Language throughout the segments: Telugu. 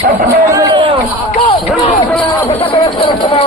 సెకండ్లు ముందుగా ఉన్నారు తప్పుదారి మండలం గుర్తున్నా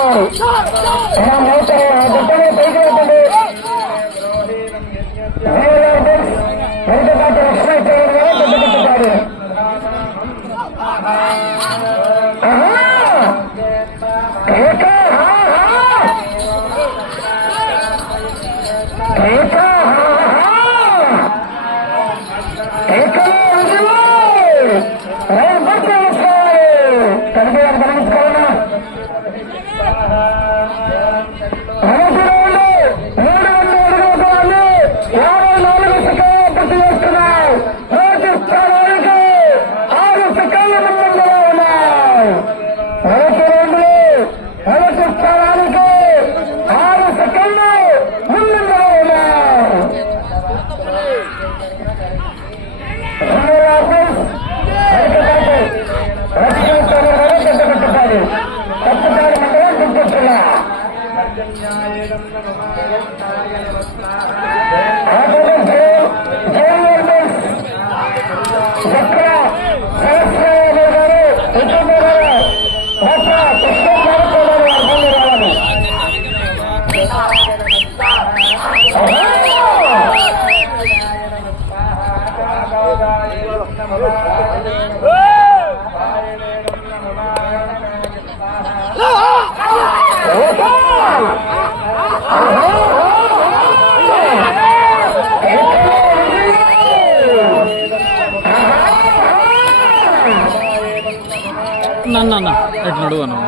ನನ್ನ ಇಟ್ ನೋಡುವ ನಾವು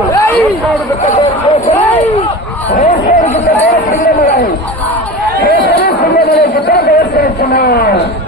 అన్న నాలుగు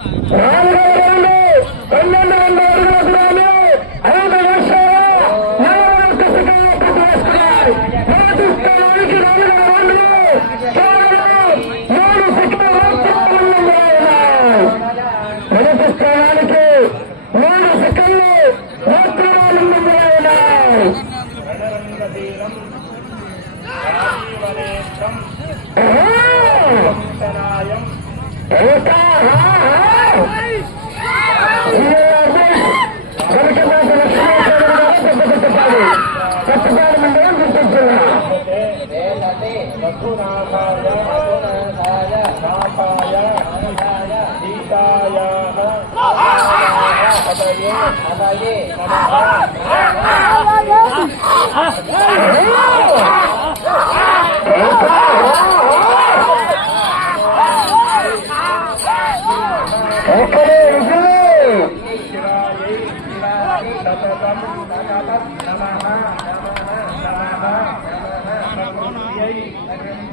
Claro. Okay.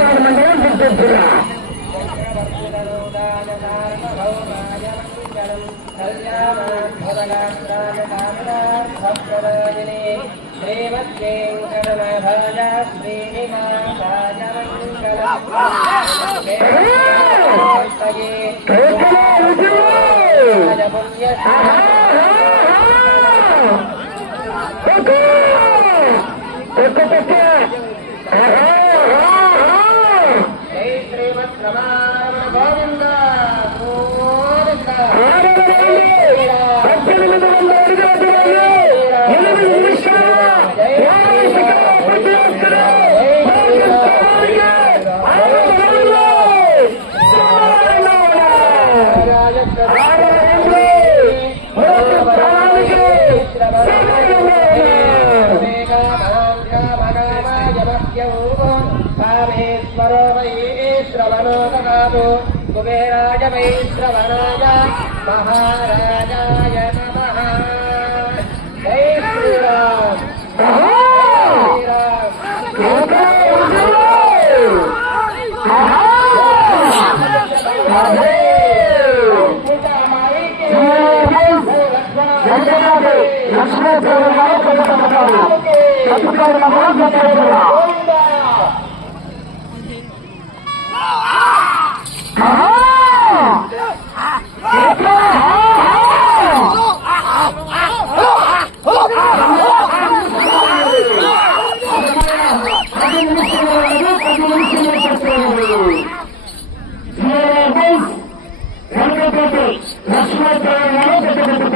గుంటూరు మండలం గుంటూరు జిల్లా ఒక్క ఒక్క वीरवैश्रवणाय महाराजाय नमः जय श्रीराम లక్ష్మీ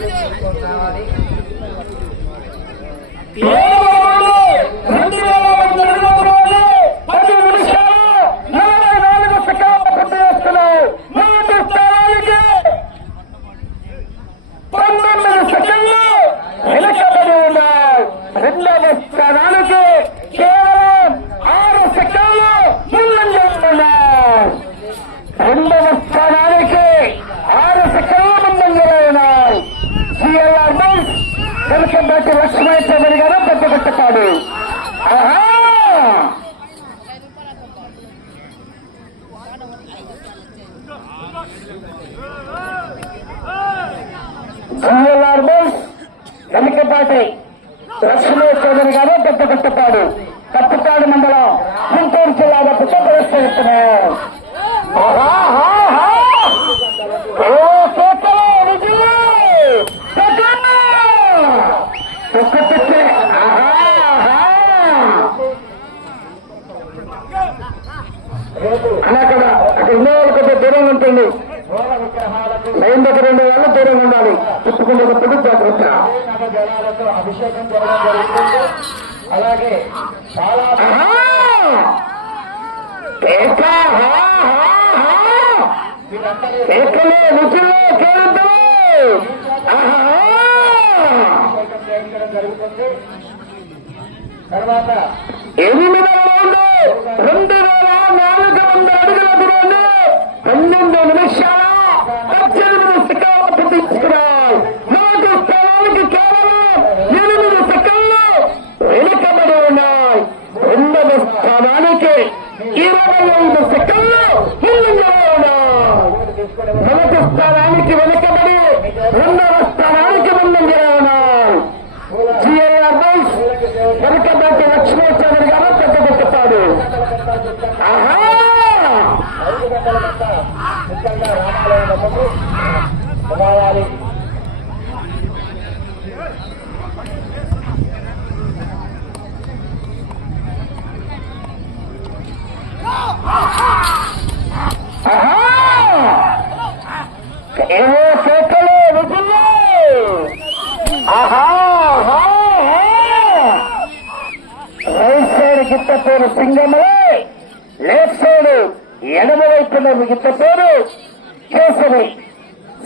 తీసుకొని రావాలి రెండు వేల వంద అడుగుల పది నిమిషాలు నలభై నాలుగు సెకండ్లు పూర్తి చేస్తున్నావు మొదటి స్థానానికి పంతొమ్మిది సెకండ్లు వెనకబడి ఉన్నాయి రెండవ స్థానానికి కేవలం ఆరు సెకండ్లు ముందంజలున్నాయి రెండవ స్థానానికి ఆరు సెకండ్లు ముందంజలో ఉన్నాయి సిఎల్ఆర్ బస్ వెనకబట్టి లక్ష్మయ్య చౌదరి గారు పెద్దగొట్టపాడు ఆహా జిఎల్ఆర్ బస్ వెనకపాటి లక్ష్మీ చౌదరి గారు కప్పపాడు మండలం గుంటూరు జిల్లాగా పుట్టపరుస్తున్నారు అక్కడ అక్కడ ఉన్న వాళ్ళు కొంచెం దూరం ఉంటుంది లైన్ దగ్గర ఉండే వాళ్ళు దూరం ఉండాలి. పుచ్చుకునేటప్పుడు జాగ్రత్త. అభిషేకం జరగడం జరుగుతుంది. అలాగే చాలా జరుగుతుంది తర్వాత ఎనిమిది రెండు వేల నాలుగు వందల అడుగుల పన్నెండు నిమిషాల పద్దెనిమిది సెకండ్లు పుట్టించుకున్నాయి మొదటి స్థానానికి కేవలం ఎనిమిది సెకండ్లు వెనుకబడి ఉన్నాయి రెండవ స్థానానికి ఇరవై ఐదు సెకండ్లు ముందుగా ఉన్నాయి మొదటి స్థానానికి వెనుకబడి రెండవ స్థానానికి ముందంగా ఉన్నాయి జిఐఆర్ బస్ వెనుకబడి లక్ష్మీ చౌదరి గారు పెద్దగొట్టుతాడు ఆహా ఐదు గంటల ముఖ్యంగా వద్దకు రావాలి ఏవో చేతలు రుజులు ఆహా రైట్ సైడ్ లెఫ్ట్ సైడ్ ఎడమ వైపున ఇంత పేరు కేసరి.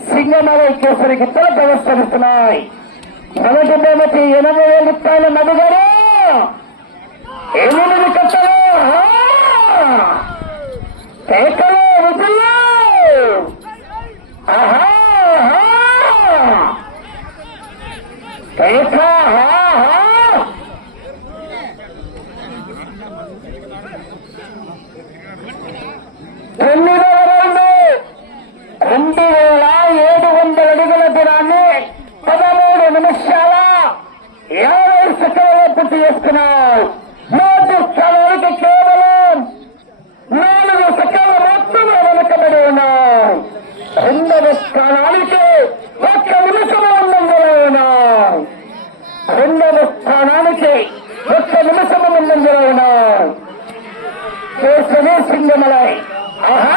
సింగమలై కేసరికి గిత్తలు మొదటి బహుమతి ఎనభై వేల రూపాయల నడుగారు ఎనిమిది కట్టలు ఆహా. కేకలు రుజులు ఆహా ఆహా. కేక ఆహా, ఆహా. తొమ్మిదవ రౌండ్ రెండు వేల ఏడు వందల అడుగుల దూరాన్ని పదమూడు నిమిషాల యాభై సెకండ్లు పూర్తి చేసుకున్నావు మొదటి స్థానానికి కేవలం నాలుగు సెకండ్లు మాత్రమే వెనుకబడి ఉన్నాయి రెండవ స్థానానికి ఒక్క నిమిషం ముందంజలో రెండవ స్థానానికి ఒక్క నిమిషం ముందంజలో ఉన్నాయి సింగమలై ఆహా!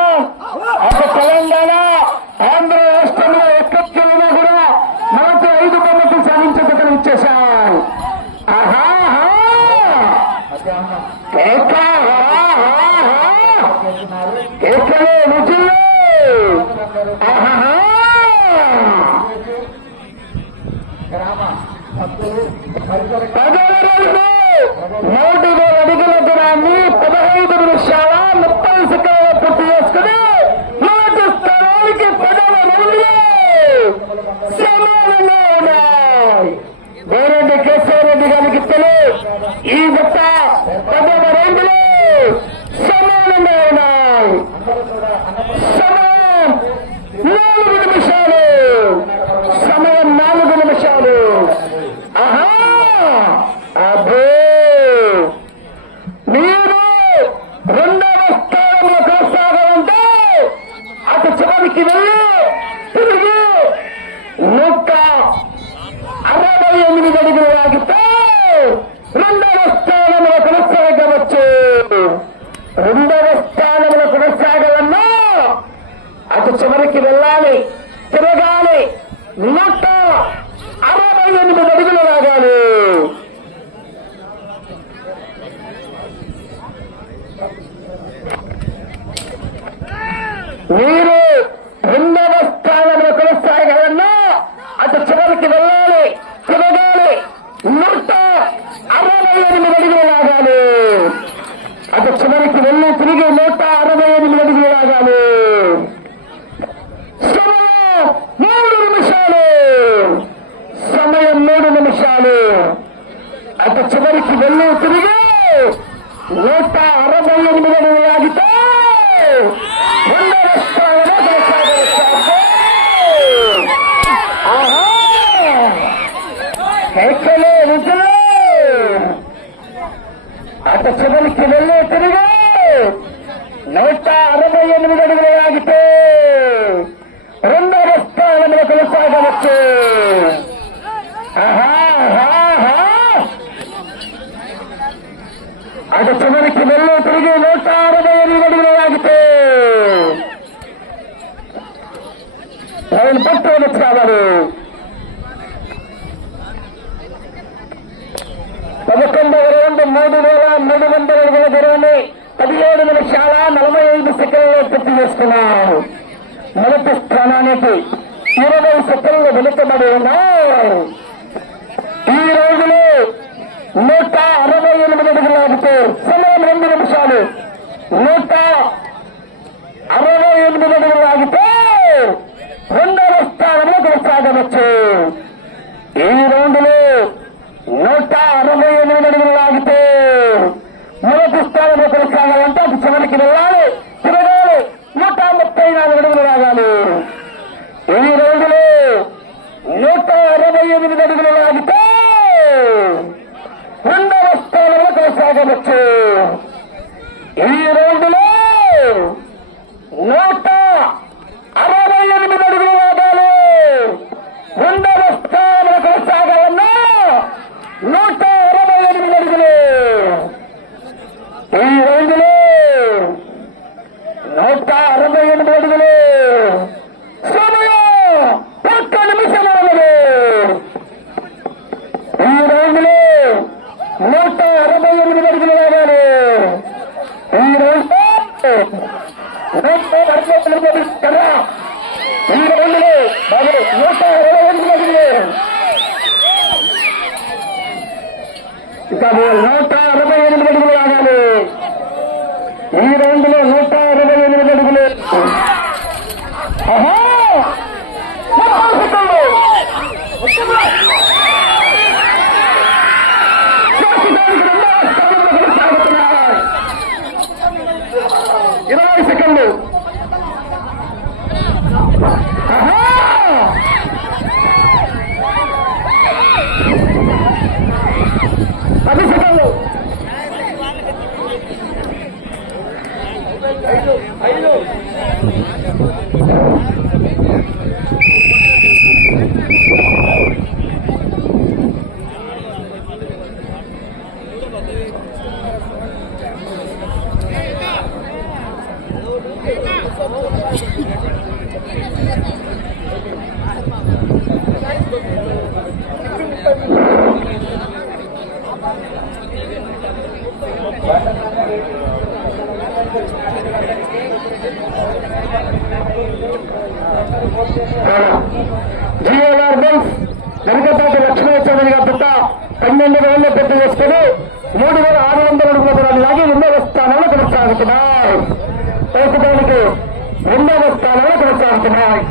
గ్రామ భక్తులు మూడు వేల అడుగుల దూరాన్ని పదహైదు నిమిషాల ముప్పై సెకండ్ల పూర్తి చేసుకుని మొదటి స్థలానికి పదవ రౌండ్లో సమానంగా ఉన్నాయి. వేరెడ్డి ఈ గొప్ప Gewalt! ele não briga nem నిమిషాలు. నూట అరవై ఎనిమిది అడుగులు ఆగితే రెండవ స్థానంలో కొనసాగవచ్చు. సెకండ్